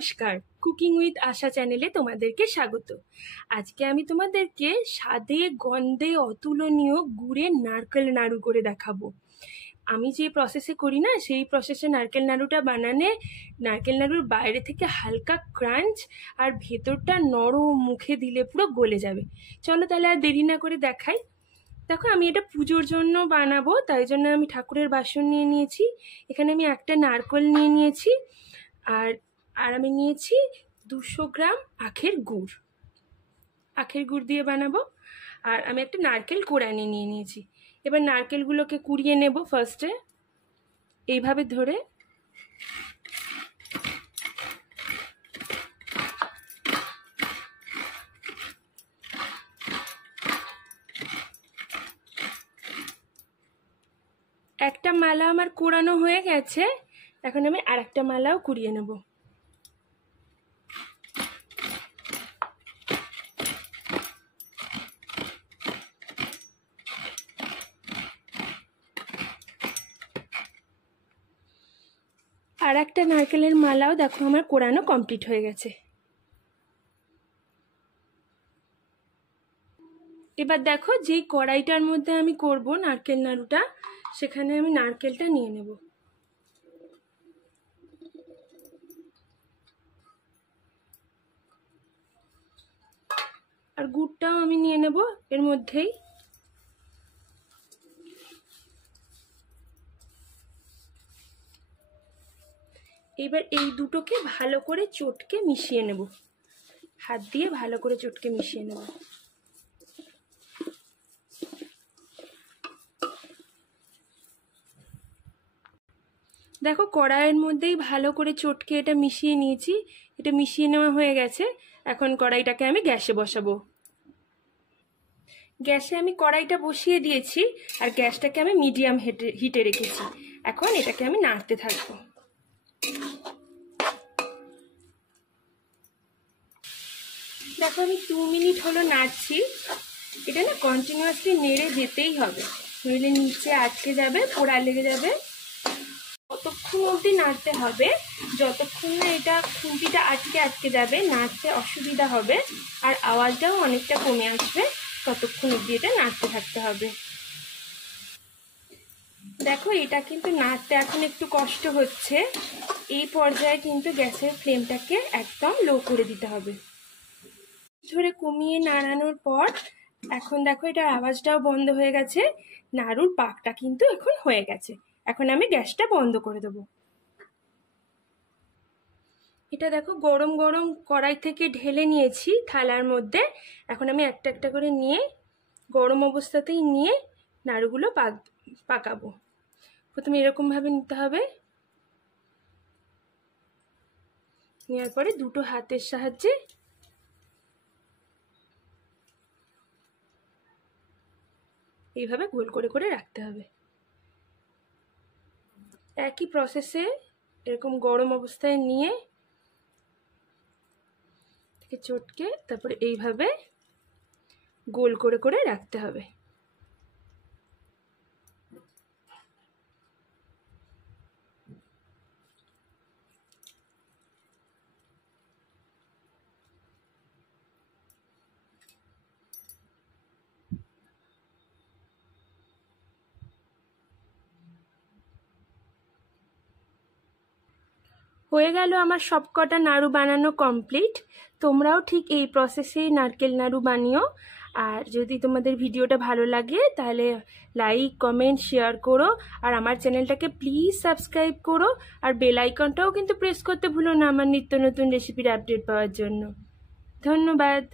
নমস্কার, cooking with আশা চ্যানেলে তোমাদেরকে স্বাগত। আজকে আমি তোমাদেরকে স্বাদে গন্ধে অতুলনীয় গুড়ের নারকেল নাড়ু করে দেখাবো। আমি যে প্রসেসে করি না, সেই প্রসেসে নারকেল নাড়ুটা বানানে নারকেল নাড়ুর বাইরে থেকে হালকা ক্রাঞ্চ আর ভেতরটা নরম, মুখে দিলে পুরো গলে যাবে। চলো তাহলে আর দেরি না করে দেখাই। দেখো, আমি এটা পুজোর জন্য বানাবো, তাই জন্য আমি ঠাকুরের বাসন নিয়ে নিয়েছি। এখানে আমি একটা নারকেল নিয়ে নিয়েছি, আর আমি নিয়েছি 200 গ্রাম আখের গুড় দিয়ে বানাবো। আর আমি একটা নারকেল কোড়ানি নিয়ে নিয়েছি। এবার নারকেলগুলোকে কুড়িয়ে নেব ফার্স্টে, এইভাবে ধরে। একটা মালা আমার কোড়ানো হয়ে গেছে, এখন আমি আর একটা মালাও কুড়িয়ে নেব। আর একটা নারকেলের মালাও দেখো আমার কোড়ানো কমপ্লিট হয়ে গেছে। এবার দেখো, যেই কড়াইটার মধ্যে আমি করব নারকেল নাড়ুটা, সেখানে আমি নারকেলটা নিয়ে নেব। আর গুড়টাও আমি নিয়ে নেব এর মধ্যেই। এবার এই দুটোকে ভালো করে চটকে মিশিয়ে নেব, হাত দিয়ে ভালো করে চটকে মিশিয়ে নেব। দেখো, কড়াইয়ের মধ্যেই ভালো করে চটকে এটা মিশিয়ে নিয়েছি। এটা মিশিয়ে নেওয়া হয়ে গেছে। এখন কড়াইটাকে আমি গ্যাসে বসাবো। গ্যাসে আমি কড়াইটা বসিয়ে দিয়েছি, আর গ্যাসটাকে আমি মিডিয়াম হিটে রেখেছি। এখন এটাকে আমি নাড়তে থাকবো। দেখো, আমি 2 মিনিট হলো নাড়ছি। এটা না কন্টিনিউয়াসলি নেড়ে যেতেই হবে, নইলে নিচে আটকে যাবে, পোড়া লেগে যাবে। কতক্ষণ অবধি নাড়তে হবে, যতক্ষণ না এটা খুন্তিটা আটকে যাবে, নাড়তে অসুবিধা হবে আর আওয়াজটাও অনেকটা কমে আসবে, ততক্ষণ অবধি এটা নাড়তে থাকতে হবে। দেখো, এটা কিন্তু নাড়তে এখন একটু কষ্ট হচ্ছে। এই পর্যায়ে কিন্তু গ্যাসের ফ্লেমটাকে একদম লো করে দিতে হবে। ধরে কমিয়ে নাড়ানোর পর এখন দেখো, এটার আওয়াজটাও বন্ধ হয়ে গেছে। নাড়ুর পাকটা কিন্তু এখন হয়ে গেছে। এখন আমি গ্যাসটা বন্ধ করে দেবো। এটা দেখো, গরম গরম কড়াই থেকে ঢেলে নিয়েছি থালার মধ্যে। এখন আমি একটা একটা করে নিয়ে, গরম অবস্থাতেই নিয়ে নাড়ুগুলো পাকাবো। প্রথমে এরকমভাবে নিতে হবে, নেওয়ার পরে দুটো হাতের সাহায্যে এইভাবে গোল করে করে রাখতে হবে। একই প্রসেসে এরকম গরম অবস্থায় নিয়ে চটকে তারপরে এইভাবে গোল করে করে রাখতে হবে। হয়ে গেল আমার সবকটা নাড়ু বানানো কমপ্লিট। তোমরাও ঠিক এই প্রসেসেই নারকেল নাড়ু বানিও। আর যদি তোমাদের ভিডিওটা ভালো লাগে তাহলে লাইক, কমেন্ট, শেয়ার করো। আর আমার চ্যানেলটাকে প্লিজ সাবস্ক্রাইব করো। আর বেল আইকনটাও কিন্তু প্রেস করতে ভুলো না আমার নিত্য নতুন রেসিপির আপডেট পাওয়ার জন্য। ধন্যবাদ।